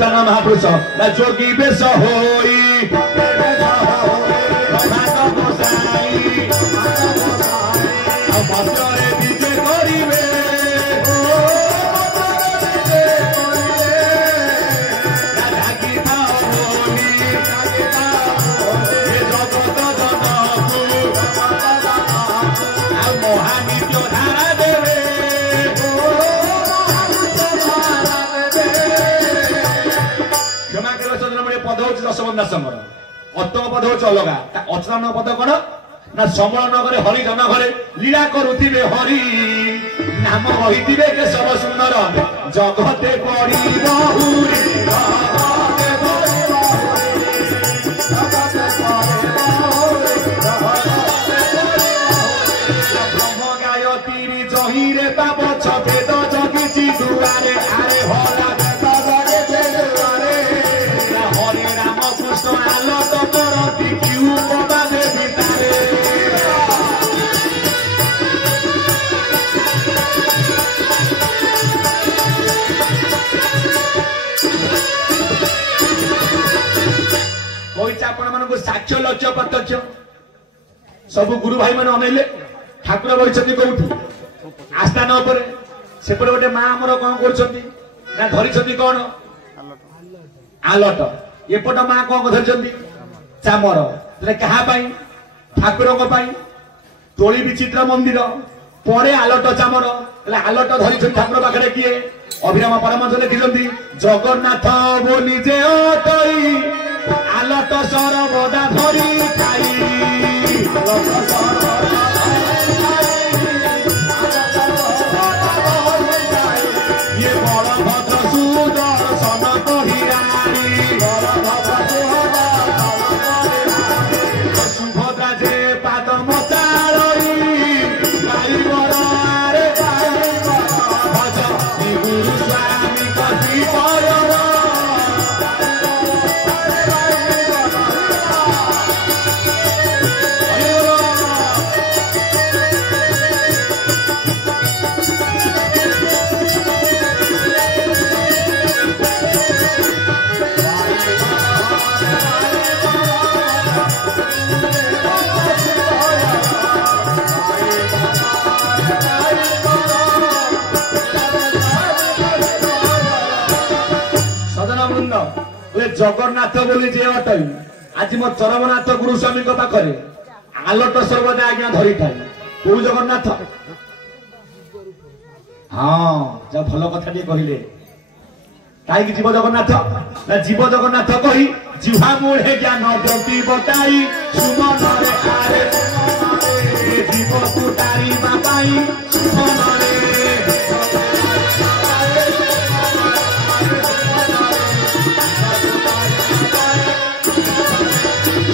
बचन महापुरुष जोगी बेश होई दासंगर अतम पद हूँ अलगा अचलन पद कौन ना समल नगरे हरि जन घरे लीला करुथिबे हरि नाम कहिथिबे केशव सुंदर जगते पड़ी बहुरी ब्रह्म गायत्री जहिरे पाप छेद जगिछि दुआरे आरे हला साक्ष्य लक्ष्य प्रत्यक्ष सब गुरु भाई मैंने अनेले ठाकुर बही कौटी आस्थान सेपटे गोटे माँ आमर कौन कर धरी कौन आलट एपट माँ कौन धरी चामर क्या ठाकुर तोली विचित्र मंदिर पर आलट चामर आलट धरी ठाकुर पाखे किए अभिराम परमहंस लिखिं जगन्नाथ बोली जे अटई आलट सरबदा धरी खाई ये बलभद्र सुदर्शन कहिरानी सुभद्रा जे पाद मचारई गाईवर आरे भज गुरु स्वामी कथि परम जगन्नाथ बोली जे अटई आज मो चरमनाथ गुरु स्वामी पाखे आलट सर्वदा आज्ञा धरी थाए कौ जगन्नाथ हाँ जब भल कथा कहले कहीं जीव जगन्नाथ जीव जगन्नाथ कही जिहा मूढ़े ज्ञान ज्योति बताई सुमन आरे जीव कुटारी बापाई सुमन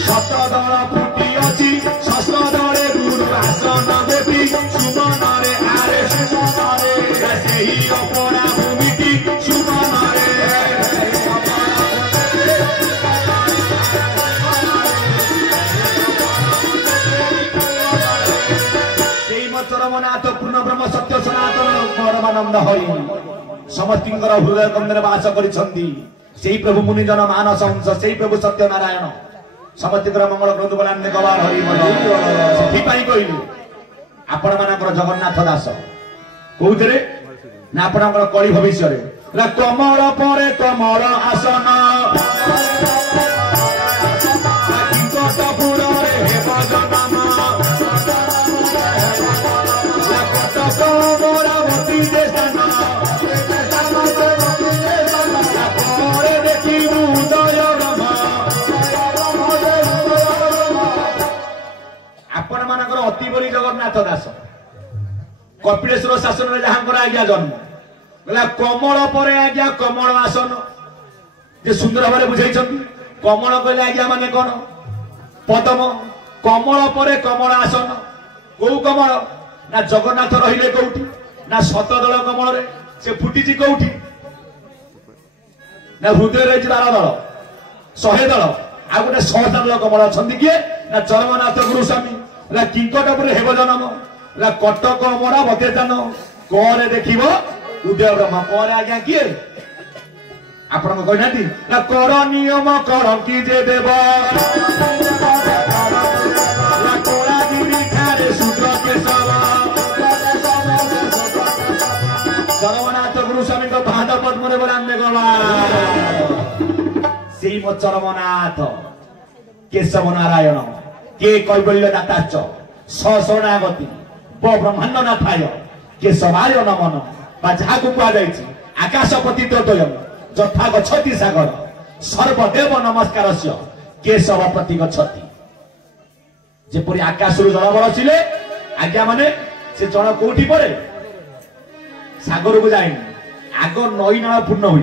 शतदल फुटी अच्छी शस्त्र दले गुरु आसन देवी सुमन आरे सुमन से अपरा भूमिटी सुमन चरमनाथ पूर्ण ब्रह्म सत्य सनातन परमानंद हरि समस्त हृदय कंदरे वास करी प्रभु मुनिजन मानस हंस से प्रभु सत्य नारायण समस्त मंगल ग्रंथ बोलाने गवार हरि से कहलु आपण मानकर जगन्नाथ दास कौथे ना आपणकर कली भविष्य कमल परे कमल आसन आपण मानकर अति बड़ी जगन्नाथ दास कपिलेश्वर शासन में जहां आज्ञा जन्म बोला कमल पर आज्ञा कमल आसन जे सुंदर भाव बुझाई कमल कहले आज्ञा माने कौन पदम कमल पर कमल आसन कौ कमल ना जगन्नाथ रहिले कौटी ना शतदल कमल रे से फुटी कौटी ना हृदय रही 12 दल 100 दल आ गोटे 100 दल कमल अच्छा किए ना चरमनाथ गुरु स्वामी ना किंकटपुर हेब जन्म ना कटक अमरा बतेदान करे देखिब उदय ब्रह्म करे आज्ञा किए आपण कहना ना कर नियम कर कि जे देव चरमनाथ गुरुस्वामी पाद पद्म से चरमनाथ केशव नारायण के कैबल्य दाताच शरणागति ब्रह्मांड नाथाय केशवाय नमन जहाँ को कहुई आकाश पतित द्वयम यथा गच्छति सागर सर्वदेव नमस्कार केशव प्रति गच्छति जेपरी आकाश जल बरसिले आज्ञा माने से जल कोठी पड़े सागर को जाए आग नई नाला पूर्ण हुए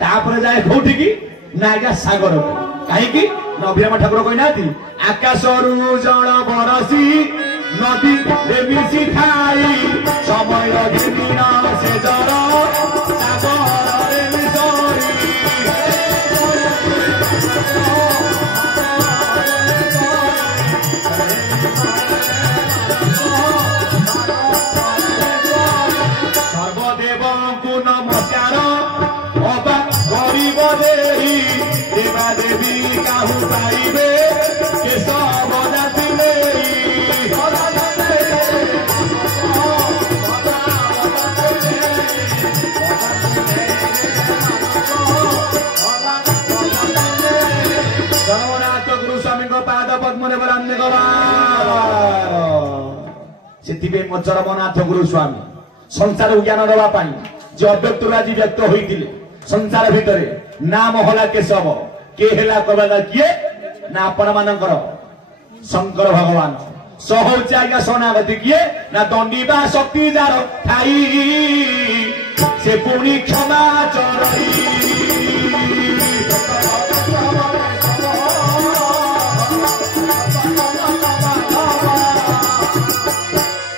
तापर जाए कौटी की ना आज्ञा सागर को कहीं अभिराम ठाकुर कहना आकाश जल बरसी नदी मिशी खाई समय से जल सर्वदेव को नमस्कार अबा गरीब देही देवा देवी काहू पाइबे केशव जाति चरमनाथ गुरुस्वामी पाद पद्म से चरमनाथ गुरुस्वामी संसार ज्ञान दवाई जो अव्यक्त आज व्यक्त होते संसार भितर नाम होला केशव के हेला कबा किए ना आपण मानकर शंकर भगवान सहौचे आज्ञा शरणागति किए ना दंडीबा शक्ति जार ठाई से पुणी क्षमा चरई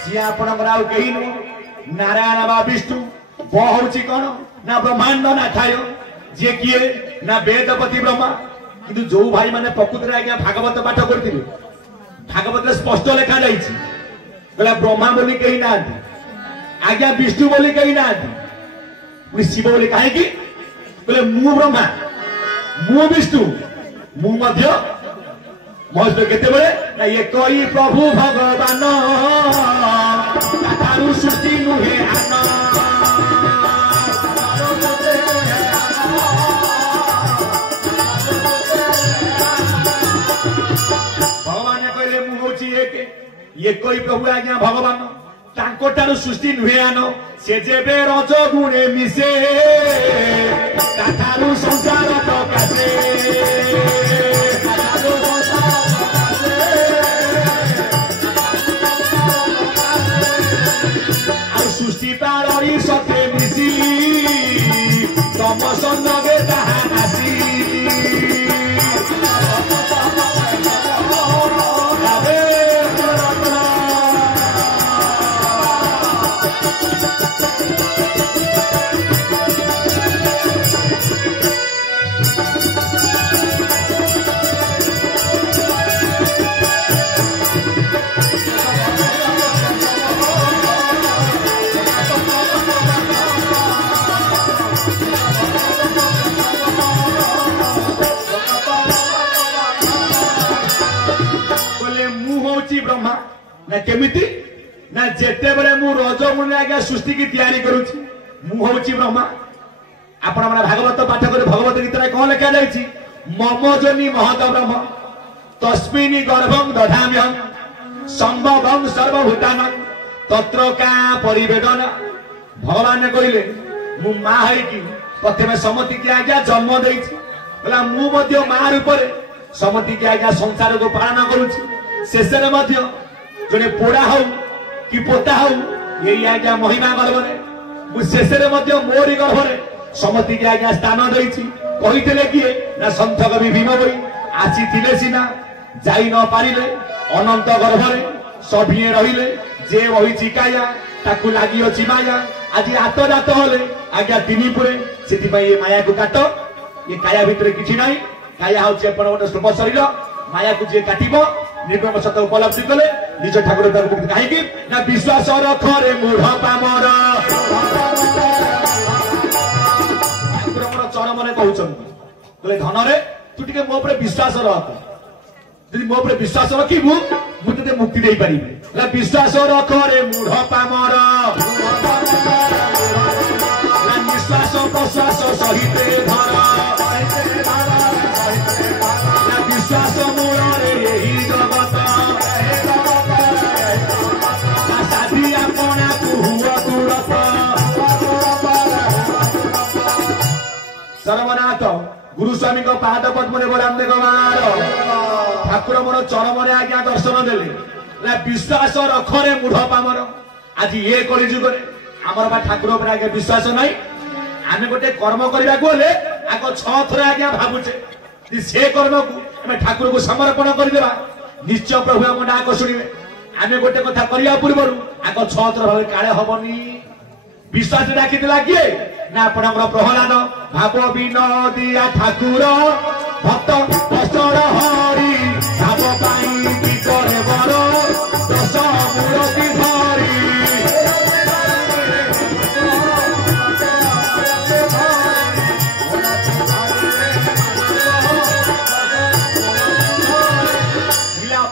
सी आपणकर आउ कही नारायण बा विष्णु बहुची कौन ना ब्रह्मांड ना ठाय जे किए ना वेदपति ब्रह्मा किंतु जो भाई माने प्रकृत रे आज्ञा भागवत पाठ करथिले भागवत रे स्पष्ट लिखा जाईछि बोला ब्रह्मा बोली कही ना आज्ञा विष्णु बोली कही ना पुनी शिव बोली काहे की बोले मु ब्रह्मा मु विष्णु मु मध्य मस्त केते बेले ना ये कोई प्रभु भगवान तारू सृष्टि नुहे आना भगवान कहले मु होची ये कोई प्रभु आज्ञा भगवान तांको तारू सृष्टि नुहे आनो से जेबे रज गुणे मिसे तारू संसार प्रकाशे सृष्टि पारी सते मिसी तम सन्नगे ताहा नासी ब्रह्मा ना केमिति ना जेते बेले मु रजमुनि आज्ञा सृष्टि की तैयारी करूची मु होची ब्रह्मा आपण हमरा भागवत पाठ करे भगवत गीता कोन लिखा जाईची मम जनि महत ब्रह्म तस्मिनि गर्भं दधाम्यहं संभवं सर्वभूतानां तत्र का परिवेदन भगवान कहले मु मा है कि प्रथमे समति की आज्ञा जन्म देइछि बोला मु मध्य मा रूप रे समति की आज्ञा संसार को पालन करूची शेषे जड़े पोड़ा हो कि पोता हो यही आज्ञा महिमा गर्भ शेषे मोरी गर्भ समति की आज्ञा स्थान देते किए ना सन्थ कवि भीम बई आसी सीना जाई न पारिले अनंत गर्भ सभिए रहिले जे रही काया ताकू लगी अच्छी माया आज हाथ जात हेले आज्ञा तीन पुरे से माया को काट ये काया भितर किसी ना काया हूँ गोटे शुभ शरीर माया को जी काटब निर्गम सत्य उपलब्धि कले निज ठाकुर कहीं ना विश्वास रखरे मूढ़ पामर ठाकुर चरम कहते धन रे तू टे मो पर विश्वास रख जी मो पर विश्वास रखिबू मुझे मुक्ति दे पारि विश्वास रख रे मूढ़ पामर निश्वास प्रश्वास सहित धर विश्वास मूल रे यही जगत साधी अपना कुहुआ तुरत सर्वनाथ गुरुस्वामी पाद पद्म बराम देवार ठाकुर मोर चरम आज्ञा दर्शन देले विश्वास रखरे मूढ़ पामर आज ये कली जुग आमर ठाकुर आगे विश्वास ना आम गोटे कर्म करने को आग 6 थर आज्ञा भावुचे से कर्म को ठाकुर को समर्पण करदे निश्चय प्रभु आम डाक शुणे आम गोटे कथा करने पूर्व आग 6 थर भाव काले हबनी विश्वास डाकिला किए ना आपणकर प्रहलाद भाव विनोदिया ठाकुर भक्त कष्टर हरि भाव पाई की करे बर दश मूर्ति धरी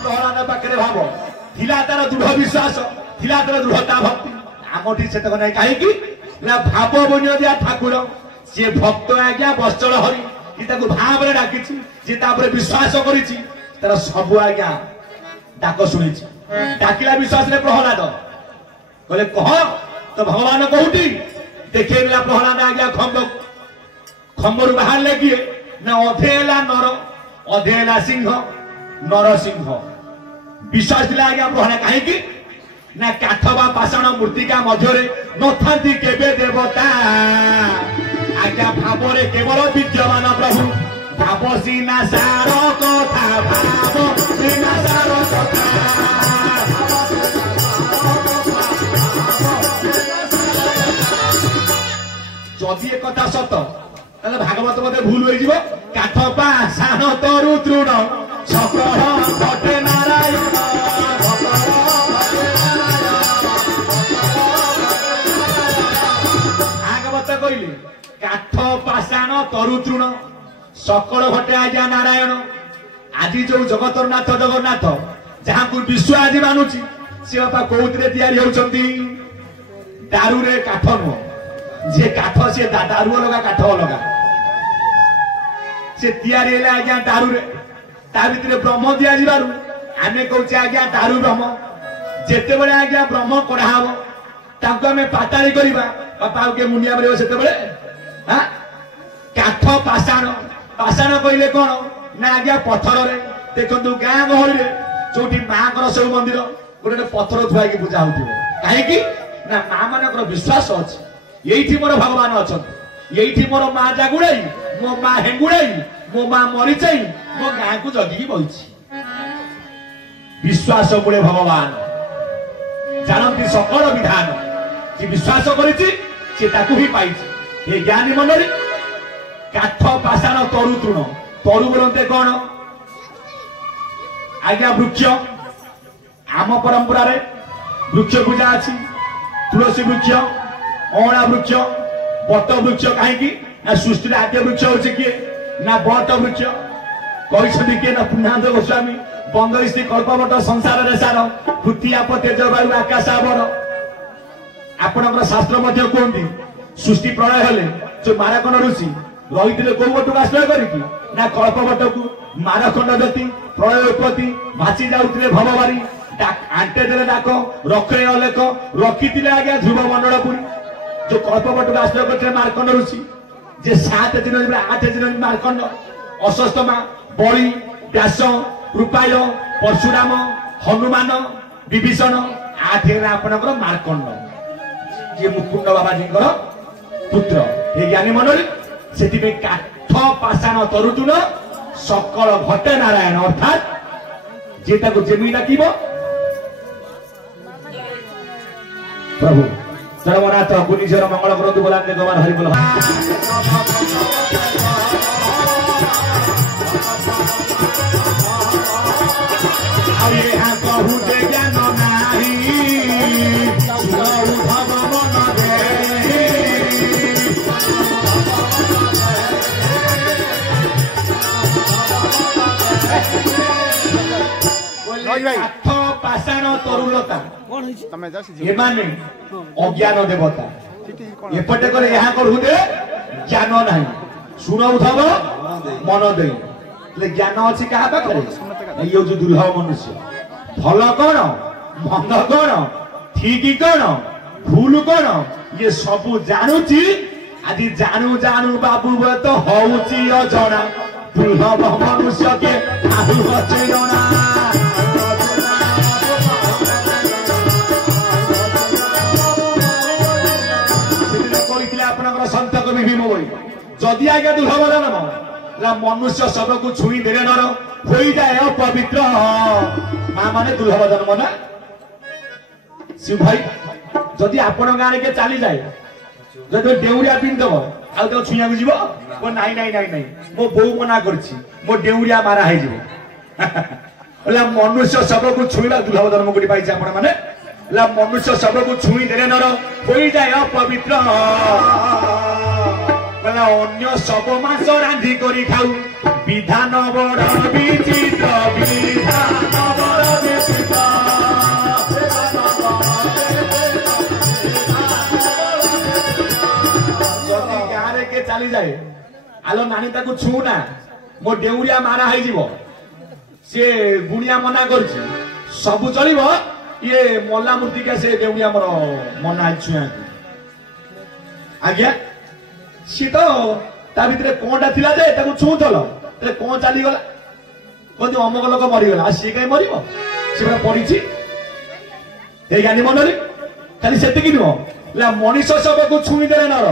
प्रहलाद पाखे भाव थिला तार दृढ़ विश्वास थिला तार दृढ़ता भक्ति आमठी से नहीं कहीं भाव विनोदिया ठाकुर सी भक्त आज्ञा बश्चल हरि भाव डाकी विश्वास कर सब आज्ञा डाक शुणी डाकिला विश्वास रे प्रहलाद कहले कह तो भगवान कौटी देखे प्रहलाद आज्ञा खम्बर बाहर लगे ना अधेला नर अधेला सिंह नर सिंह विश्वास दिला आज्ञा प्रहलाद कहीं ना काठ बा पाषाण मूर्तिका मध्य नथांती केबे देवता आज्ञा भाव केवल विद्यमान प्रभु भाव सीना सार कथा भाव सीना सार कथा जदि एक कथा सत भागवत मते भूल हो काठ पाषाण तरु तृण सकल घटे नारायण कहले काठ पाषाण तरु तृण सकल घटे आज्ञा नारायण आज जो जगतर नाथ जगन्नाथ जहाँ को विश्व आज मानुची सी बापा कौन होती दारू रे काठ नुह जे काठ सी दारू अलगा काठ अलगा से तैयारी आज्ञा दारू रे ता भितर ब्रह्म दि आमे कौचे आज्ञा दारू ब्रह्म जेते बळे आज्ञा ब्रह्म कराहब ताको आमे पाताली करबा बापा के मुनिया मारे से काठ पाषाण पाषाण कहले कौन ना आज्ञा पत्थर रे देखो गाँ गहली जो माँ सब मंदिर गोटे पत्थर थुआ पूजा हो कहीं ना माँ मान विश्वास अच्छी ये मोर भगवान अच्छा ये मोर माँ जागुड़ाई मो माँ हेंगुड़ाई मो माँ मरीचाई मो गाँ को जगिकी बही विश्वास मूले भगवान जानती सकल विधान जी विश्वास करी ये ज्ञानी मंडली काठ पाषाण तरु तृण तरु बोलते कौन आज्ञा वृक्ष आम परंपरा रे वृक्ष पूजा अच्छी तुलसी वृक्ष अँला वृक्ष बट वृक्ष कहीं ना सृष्टि आद्य वृक्ष हूँ किए ना बट वृक्ष कहते किए ना पुण्यांत गोस्वामी बंद स्त्री कल्पवट संसार सार पृथ्वी आप तेज वायु आकाश आवर आपणकर शास्त्र मध्य कहते सृष्टि प्रलय हेले जो मारकंड ऋषि रही कौ बटू आश्रय करिकी ना कल्पवट को मारकंड गति प्रलय उत्पत्ति भासी जाऊे भवबारी आंटे देले डाक रखे अलेख रखी आज्ञा ध्रुव मंडलपुरी जो कल्पवट को आश्रय करते मारकंड ऋषि जे 7 दिन 8 दिन मारकंड अश्वत्थामा बलि व्यास रूपाय परशुराम हनुमान विभीषण 8 आपणकर मारकंड ये मुकुंद बाबाजी पुत्र ये ज्ञानी मंडली से काठ पाषाण तरुतुण सकल घटे नारायण अर्थात जे जेमी डाक प्रभु सर्वनाथ गुनीश्वर मंगल करतु बोला भगवान हरि बोल ज्ञान नाही କାଠ ପାଷାଣ ତରୁଲତା ଏମାନେ ଅଜ୍ଞାନ ଦେବତା ଏପଟେ କଲେ ଏହା ହୃଦୟ ଜ୍ଞାନ ନାହିଁ ଶୁଣଉଥବ ମନ ଦେଇ ଜ୍ଞାନ ଅଛି କାହା ପାଖରେ ଇଏ ହଉଛି ଦୁର୍ଲଭ ମନୁଷ୍ୟ ଭଲ କଣ ମନ୍ଦ କଣ ଠିକ କଣ ଭୁଲ କଣ ଇଏ ସବୁ ଜାଣୁଛି ଆଜି ଜାଣୁ ଜାଣୁ ବାବୁ ତ ହଉଛି ଅଜଣା ଦୁର୍ଲଭ ମନୁଷ୍ୟ କିଏ ଆହୁ ଅଛି ଜଣା ସେଥିରେ କହିଥିଲେ ଆପଣଙ୍କର ସନ୍ଥ କବି ଭୀମ ବହି ଯଦି ଆଜ୍ଞା ଦୁର୍ଲଭ ଜନ୍ମ ମନୁଷ୍ୟ ଶବକୁ ଛୁଇଁ ଦେଲେ ନର ହୋଇଯାଏ ଅପବିତ୍ର ମା ମାନେ ଦୁର୍ଲଭ ଜନ୍ମ ନା ଶିବ ଭାଇ ଯଦି ଆପଣ ଗାଁରେ କିଏ ଚାଲିଯାଏ ଯଦି ଡେଉଁରିଆ ପିନ୍ଧିଦବ ଆଉ ତାକୁ ଛୁଇଁବାକୁ ଯିବ ନାଇଁ ନାଇଁ ନାଇଁ ନାଇଁ ମୋ ବୋଉ ମନା କରିଛି ମୋ ଡେଉଁରିଆ ମାରା ହେଇଯିବ ମନୁଷ୍ୟ ଶବକୁ ଛୁଇଁବା ଦୁର୍ଲଭ ଜନ୍ମ କୋଟି ପାଇছে ଆପଣ ମାନେ ମନୁଷ୍ୟ ଶବକୁ ଛୁଇଁ ଦେଲେ ନର ହୋଇଯାଏ ଅପବିତ୍ର ଅନ୍ୟ ଶବ ମାସ ରାନ୍ଧି କରି ଖାଉ ବିଧାନ ବଡ ବିଚିତ୍ର ବିଧାନ ବଡ ବିଚିତ୍ର ଯଦି ଗାଁରେ କିଏ ଚାଲିଯାଏ ଆଲୋ ନାନୀ ତାକୁ ଛୁଁ ନା ମୋ ଡେଉଁରିଆ ମାରା ହେଇଯିବ ସିଏ ଗୁଣିଆ ମନା କରିଛି ସବୁ ଚଳିବ ଇଏ ମଲା ମୂର୍ତ୍ତିକା ସେ ଡେଉଁରିଆ ଆମର ମନା ଛୁଆଁ ଆଜ୍ଞା सी तो ता भितर कौन थिला जे ताको छुथल ते कौन चली गला कोन अमक लोक मरि गला सी कई मरिबो सी पड़िछि हे ज्ञानी मनरे खाली सेति कि नो ला मनुष्य सबको छुई देले नर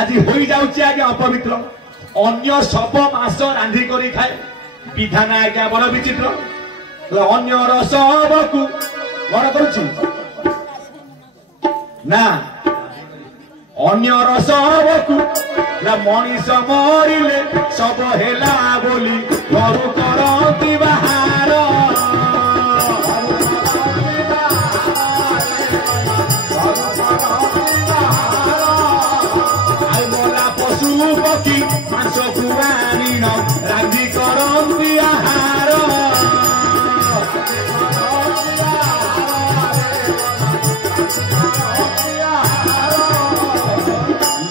आज होई जाउछि आगे अपवित्र अन्य सब मास रांधी करी खाए विधान आज्ञा बड़ विचित्र अन्य सबको बड़ करूछि ना अन्य सबको मनीष मरिले सब हेला बोली घरु करती बाहर मोला पशु पक्षी मांस कुआनी रांधि करती आहार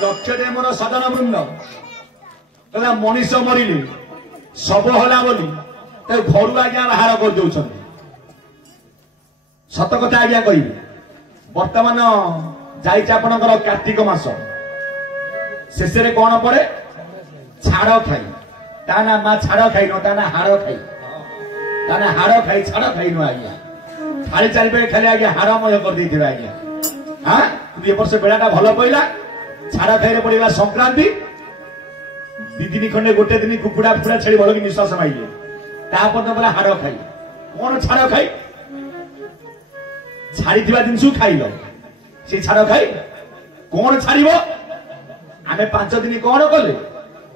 लक्ष्य मोर सदन वृंद कहला मनीष मरिले सब होला बोली घर आज्ञा बाहर कर दौरान सत कथा आज्ञा कह बर्तमान जापर कार्तिक मास शेष कौन पड़े छाड़ खाई ता ना माँ छाड़ खाई न ता ना हाड़ खाई ता ना हाड़ खाई छाड़ खाई नु आज्ञा खाली चारिपे खाली आज्ञा हाड़ मय कर देथिबे आज्ञा हां ए वर्ष बेलाटा भल पइला छाड़ खाई पड़ा संक्रांति दी दिन खंडे गोटे दिन कुकुड़ा फुकुड़ा छेड़ी भल कि निश्वास माइले तापर तो बोला हाड़ खाई कौन छाड़ खाई छाड़ी जिनस खाइल से छाड़ खाई कौन छाड़ आमे 5 दिन कौन कले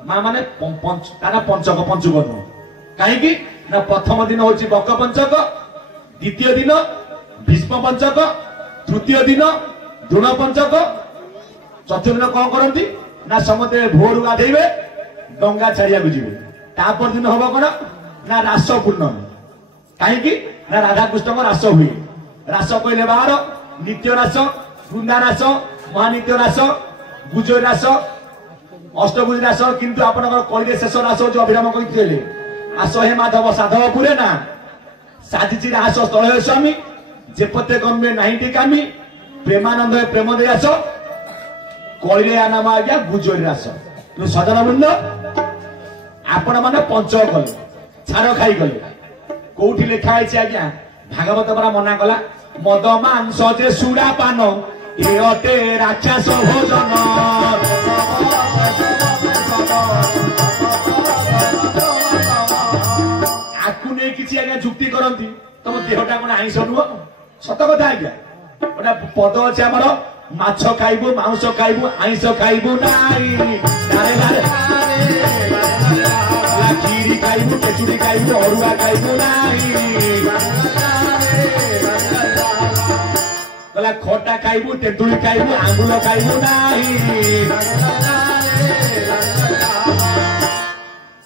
माँ माने पंचक पंचुक नुह कहीं ना प्रथम दिन हूँ बक पंचक द्वितीय दिन भीष्म पंचक तृतीय दिन द्रोण पंचक चतुर्थ दिन कौन करती ना समते भोर गाधेबे डंगा छाड़िया जी तापर दिन हम कौन ना रास पूर्णमी कहीं ना राधाकृष्ण रास हुए रास कहले बाहर नित्य रास वृंदा रास महानित्य रास गुजर रास अष्टभुज रास किंतु आपनकर कलिले शेष रास जो अभिराम कहिथिले आस हे माधव साधव पुरे ना साधिची रास स्थल हे स्वामी जेपते गम्य नाही टिकामी प्रेमानंद प्रेम दे आस कलिले नाम आज्ञा गुजर रास तो सदन वृंद आपण माने पंच कले छाड़ खाई गले कोठी लिखा है आज्ञा भागवत परा मना कला मद मांस जे सुरा पान ए अटे राक्षस भोजन आकु नहीं किसी आज्ञा जुक्ति करती तुम देहटा कौन आईस नुह सत कथा आज्ञा गोटे पद अच्छे आमर माछ खाइबु मांस खाइबु आईस खाइबु नाई खीरी खाइबु खेचुड़ी खाइबु अरुआ खाइबु नाई गला खटा खाइबु तेंतुली खाइबु आंगुल खाइबु नाई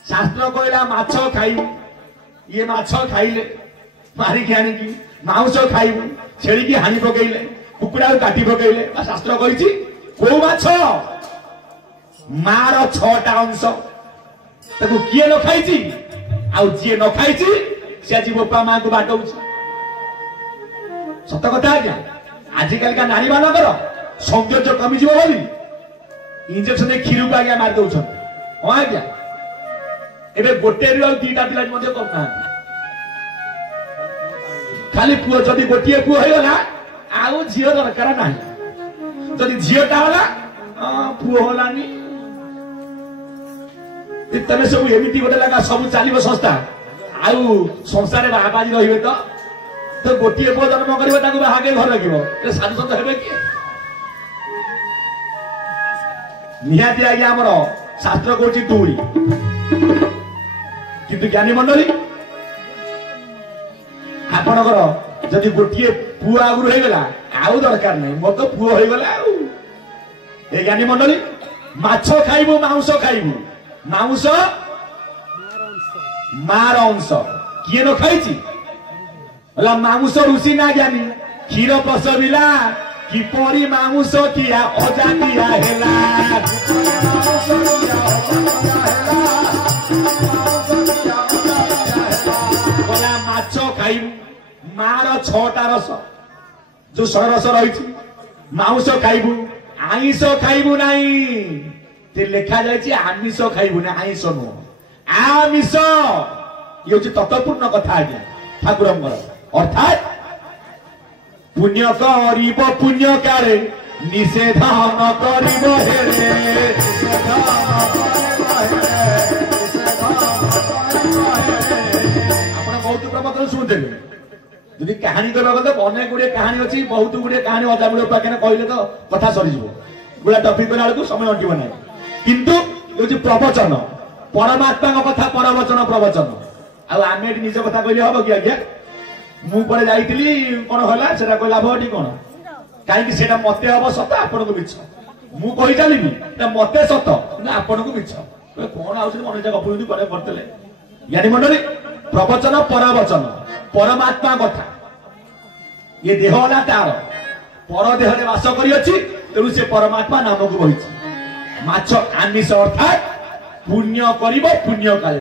शास्त्र कहला माछ खाइबु ये माछ खाइले मारिकी आनिकी मांस खाइबु छेड़ी की हानि पकेइले कुकुड़ा काटी पकेइले शास्त्र कही को माछ मार 6टा अंश ताको किए न खाइछि आउ जी न खाइछि से आज बापा माँ को बाटौ सत कथा आज्ञा आजिकल का नारी मानकर सौंदर्य कमिଯିବ बोली इंजेक्शन क्षीर को आज्ञा मार दौरान हाँ आज्ञा एबे गोटे रु 2टा पिला करना खाली पुओ जदि गोटे पुओ हो गला आउ झील दरकार ना जदि झीलटा होला पुओ होलानी तबे सब एमती गोटे लगा सब चलो संस्था आउ संसार बाबाजी रही तो गोटे पुओ जन्म कर बाहाके घर लगे साधु सत हे कि निहाती आज्ञा आमर शास्त्र कौच 2 किंतु ज्ञानी मंडली आपणकर जदि गोटे पुओ आगुरी हो गला आउ दरकार नहीं मोर तो पुओ हो गला ए ज्ञानी मंडली माछ खाइबु मांस खाइबु मांस मार अंश किए न खाइछि मांस ऋषि ना ज्ञानी क्षीर प्रसविला किपरि मांस किया अजातिया हेला बोला माछ खाइबु मार 6टा रस जो सरस रही मांस खाइबु आइष खाइबु नहीं लिखा जाए आमिष खाइबु ना आइष नुह आमिष ये तत्वपूर्ण कथा आज्ञा ठाकुर अर्थात पुण्य करिब पुण्य काले निषेध न करिब हेरे आपण बहुत प्रवचन शुणुते यदि कहानी कहवा गले अनेक गुड़े कहानी अच्छी बहुत गुड़े कहानी अजा गुड़े पाखे कहले तो कथा सरीज गुड़ा टपिक कला बेलू समय अंटिब ना किंतु ये प्रवचन परमात्मा कथा परवचन प्रवचन आम निज कथा कहले हम कि आज्ञा मुझे जाइली कौन है से लाभ टी कौन कहीं मत हम सत आपण को मिछ मुझे चलि मत सत आपण को मिछ कौन आस मन गपुरी करते ज्ञानी मंडली प्रवचन परवचन परमात्मा कथा ये देह है तार पर देह बास कर तेणु से परमात्मा नाम को बही माछ आमिष अर्थात पुण्य कर पुण्य काले